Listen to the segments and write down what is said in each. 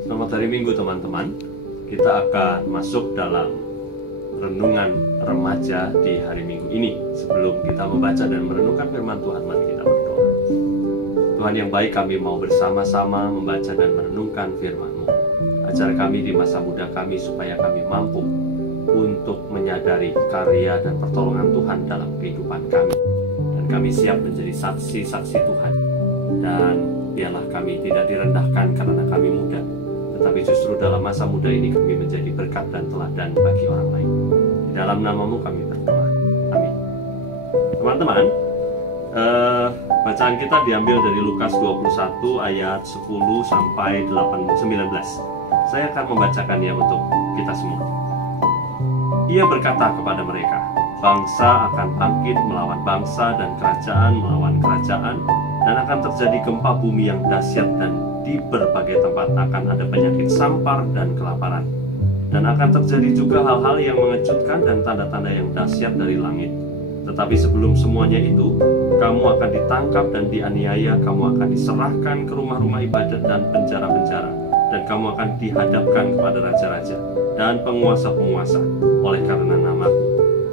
Selamat hari Minggu teman-teman. Kita akan masuk dalam renungan remaja di hari Minggu ini. Sebelum kita membaca dan merenungkan firman Tuhan, mari kita berdoa. Tuhan yang baik, kami mau bersama-sama membaca dan merenungkan firman-Mu. Ajar kami di masa muda kami supaya kami mampu untuk menyadari karya dan pertolongan Tuhan dalam kehidupan kami. Dan kami siap menjadi saksi-saksi Tuhan. Dan biarlah kami tidak direndahkan karena kami muda, tetapi justru dalam masa muda ini kami menjadi berkat dan teladan bagi orang lain. Di dalam nama-Mu kami berdoa. Amin. Teman-teman, bacaan kita diambil dari Lukas 21 ayat 10 sampai 19. Saya akan membacakannya untuk kita semua. Ia berkata kepada mereka, bangsa akan bangkit melawan bangsa dan kerajaan melawan kerajaan, dan akan terjadi gempa bumi yang dahsyat, dan di berbagai tempat akan ada penyakit sampar dan kelaparan. Dan akan terjadi juga hal-hal yang mengejutkan dan tanda-tanda yang dahsyat dari langit. Tetapi sebelum semuanya itu, kamu akan ditangkap dan dianiaya, kamu akan diserahkan ke rumah-rumah ibadat dan penjara-penjara, dan kamu akan dihadapkan kepada raja-raja dan penguasa-penguasa oleh karena namaku.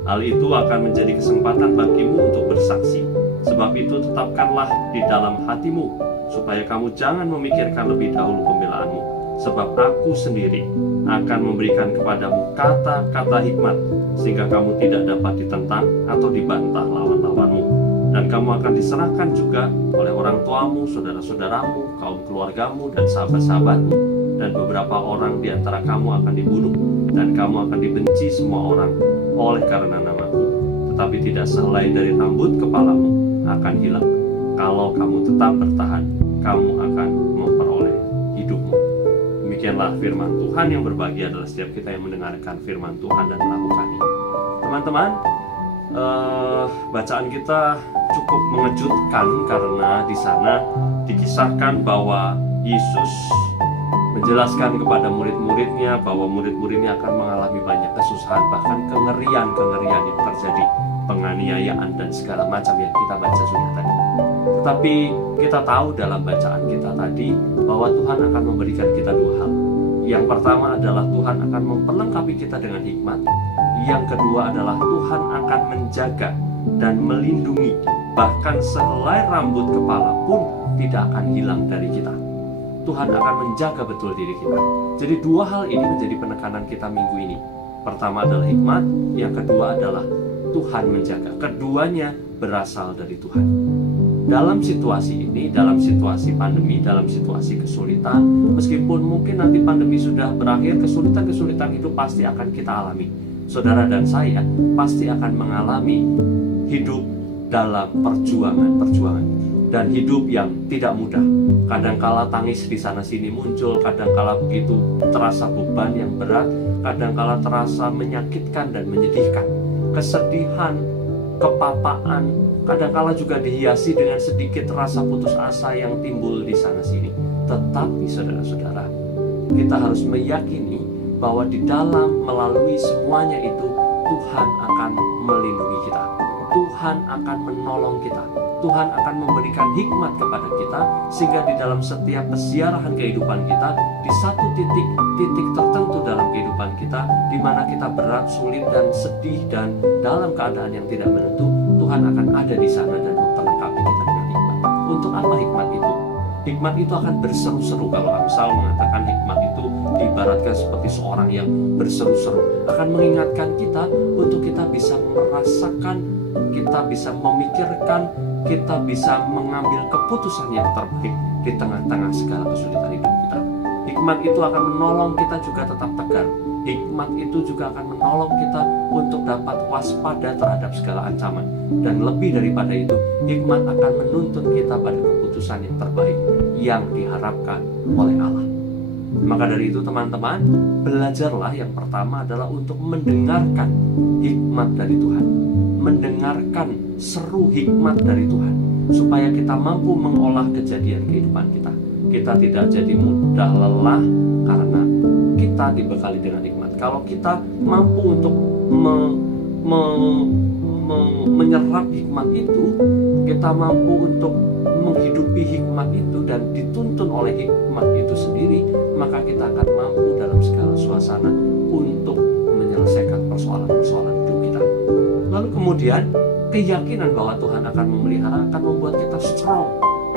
Hal itu akan menjadi kesempatan bagimu untuk bersaksi. Sebab itu tetapkanlah di dalam hatimu, supaya kamu jangan memikirkan lebih dahulu pembelaanmu. Sebab aku sendiri akan memberikan kepadamu kata-kata hikmat, sehingga kamu tidak dapat ditentang atau dibantah lawan-lawanmu. Dan kamu akan diserahkan juga oleh orang tuamu, saudara-saudaramu, kaum keluargamu, dan sahabat-sahabatmu. Dan beberapa orang di antara kamu akan dibunuh, dan kamu akan dibenci semua orang oleh karena namaku. Tetapi tidak sehelai dari rambut kepalamu akan hilang. Kalau kamu tetap bertahan, kamu akan memperoleh hidupmu. Demikianlah firman Tuhan. Yang berbahagia adalah setiap kita yang mendengarkan firman Tuhan dan melakukannya. Teman-teman, bacaan kita cukup mengejutkan karena di sana dikisahkan bahwa Yesus menjelaskan kepada murid-muridnya bahwa murid-muridnya akan mengalami banyak kesusahan, bahkan kengerian-kengerian yang terjadi, penganiayaan dan segala macam yang kita baca sudah tadi. Tetapi kita tahu dalam bacaan kita tadi bahwa Tuhan akan memberikan kita dua hal. Yang pertama adalah Tuhan akan memperlengkapi kita dengan hikmat. Yang kedua adalah Tuhan akan menjaga dan melindungi, bahkan sehelai rambut kepala pun tidak akan hilang dari kita. Tuhan akan menjaga betul diri kita. Jadi dua hal ini menjadi penekanan kita minggu ini. Pertama adalah hikmat, yang kedua adalah Tuhan menjaga. Keduanya berasal dari Tuhan. Dalam situasi ini, dalam situasi pandemi, dalam situasi kesulitan, meskipun mungkin nanti pandemi sudah berakhir, kesulitan-kesulitan itu pasti akan kita alami. Saudara dan saya pasti akan mengalami hidup dalam perjuangan dan hidup yang tidak mudah. Kadangkala tangis di sana sini muncul, kadangkala begitu terasa beban yang berat, kadangkala terasa menyakitkan dan menyedihkan. Kesedihan, kepapaan, kadangkala juga dihiasi dengan sedikit rasa putus asa yang timbul di sana sini. Tetapi saudara-saudara, kita harus meyakini bahwa di dalam melalui semuanya itu Tuhan akan melindungi kita. Tuhan akan menolong kita. Tuhan akan memberikan hikmat kepada kita, sehingga di dalam setiap peziarahan kehidupan kita, di satu titik tertentu dalam kehidupan kita, di mana kita berat, sulit, dan sedih, dan dalam keadaan yang tidak menentu, Tuhan akan ada di sana dan memperlengkapi kita dengan hikmat. Untuk apa hikmat itu? Hikmat itu akan berseru-seru. Kalau Amsal mengatakan hikmat itu diibaratkan seperti seorang yang berseru-seru, akan mengingatkan kita untuk kita bisa merasakan, kita bisa memikirkan, kita bisa mengambil keputusan yang terbaik di tengah-tengah segala kesulitan hidup kita. Hikmat itu akan menolong kita juga tetap tegar. Hikmat itu juga akan menolong kita untuk dapat waspada terhadap segala ancaman. Dan lebih daripada itu, hikmat akan menuntun kita pada keputusan yang terbaik yang diharapkan oleh Allah. Maka dari itu teman-teman, belajarlah. Yang pertama adalah untuk mendengarkan hikmat dari Tuhan, mendengarkan seru hikmat dari Tuhan, supaya kita mampu mengolah kejadian kehidupan kita. Kita tidak jadi mudah lelah karena kita dibekali dengan hikmat. Kalau kita mampu untuk menyerap hikmat itu, kita mampu untuk menghidupi hikmat itu dan dituntun oleh hikmat itu sendiri, maka kita akan mampu dalam segala suasana untuk menyelesaikan persoalan-persoalan hidup kita. Lalu kemudian keyakinan bahwa Tuhan akan memelihara akan membuat kita strong,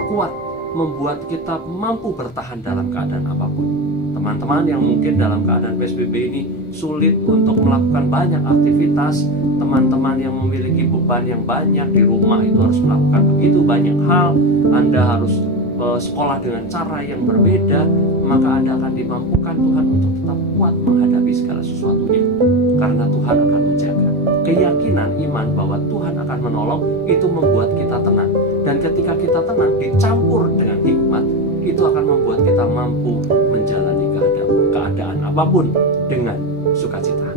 kuat, membuat kita mampu bertahan dalam keadaan apapun. Teman-teman yang mungkin dalam keadaan PSBB ini sulit untuk melakukan banyak aktivitas, teman-teman yang memiliki beban yang banyak di rumah itu harus melakukan begitu banyak hal, Anda harus sekolah dengan cara yang berbeda, maka Anda akan dimampukan Tuhan untuk tetap kuat menghadapi segala sesuatunya, karena Tuhan akan menjaga. Keyakinan iman bahwa Tuhan akan menolong itu membuat kita tenang, dan ketika kita tenang dicampur dengan hikmat, itu akan membuat kita mampu menjalani keadaan apapun dengan sukacita.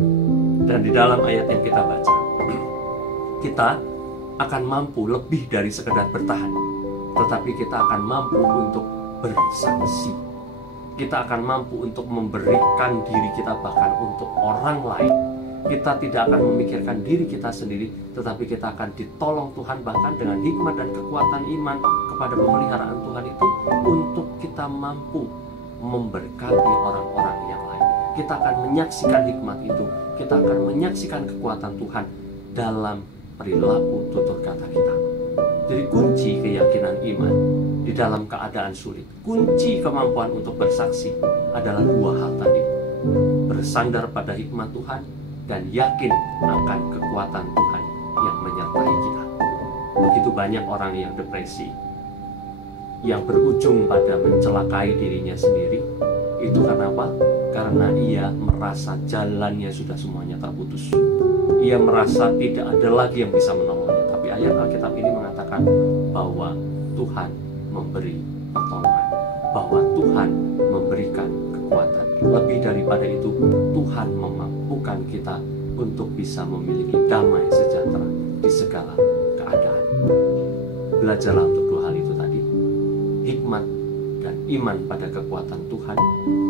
Dan di dalam ayat yang kita baca, kita akan mampu lebih dari sekedar bertahan, tetapi kita akan mampu untuk bersaksi. Kita akan mampu untuk memberikan diri kita bahkan untuk orang lain. Kita tidak akan memikirkan diri kita sendiri, tetapi kita akan ditolong Tuhan bahkan dengan hikmat dan kekuatan iman kepada pemeliharaan Tuhan itu, untuk kita mampu memberkati orang-orang yang lain. Kita akan menyaksikan hikmat itu, kita akan menyaksikan kekuatan Tuhan dalam perilaku tutur kata kita. Jadi kunci keyakinan iman di dalam keadaan sulit, kunci kemampuan untuk bersaksi adalah dua hal tadi: bersandar pada hikmat Tuhan dan yakin akan kekuatan Tuhan yang menyertai kita. Begitu banyak orang yang depresi, yang berujung pada mencelakai dirinya sendiri. Itu karena apa? Karena ia merasa jalannya sudah semuanya terputus. Ia merasa tidak ada lagi yang bisa menolongnya. Tapi ayat Alkitab ini mengatakan bahwa Tuhan memberi pertolongan, bahwa Tuhan memberikan kekuatan. Lebih daripada itu, Tuhan memampukan kita untuk bisa memiliki damai sejahtera di segala keadaan. Belajarlah untuk dua hal itu tadi, hikmat dan iman pada kekuatan Tuhan,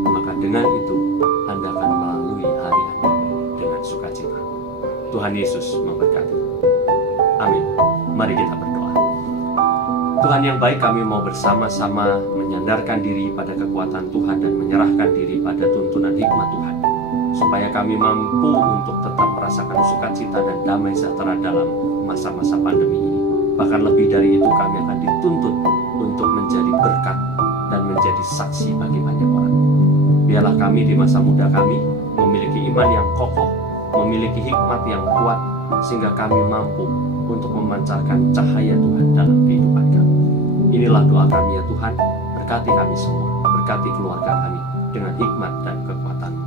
maka dengan itu Anda akan melalui hari Anda dengan sukacita. Tuhan Yesus memberkati. Amin. Mari kita berdoa. Tuhan yang baik, kami mau bersama-sama menyandarkan diri pada kekuatan Tuhan dan menyerahkan diri pada tuntunan hikmat Tuhan, supaya kami mampu untuk tetap merasakan sukacita dan damai sejahtera dalam masa-masa pandemi ini. Bahkan lebih dari itu, kami akan dituntut untuk menjadi berkat dan menjadi saksi bagi banyak orang. Biarlah kami di masa muda kami memiliki iman yang kokoh, memiliki hikmat yang kuat, sehingga kami mampu untuk memancarkan cahaya Tuhan dalam kehidupan kami. Inilah doa kami ya Tuhan, berkati kami semua, berkati keluarga kami dengan hikmat dan kekuatan-Mu.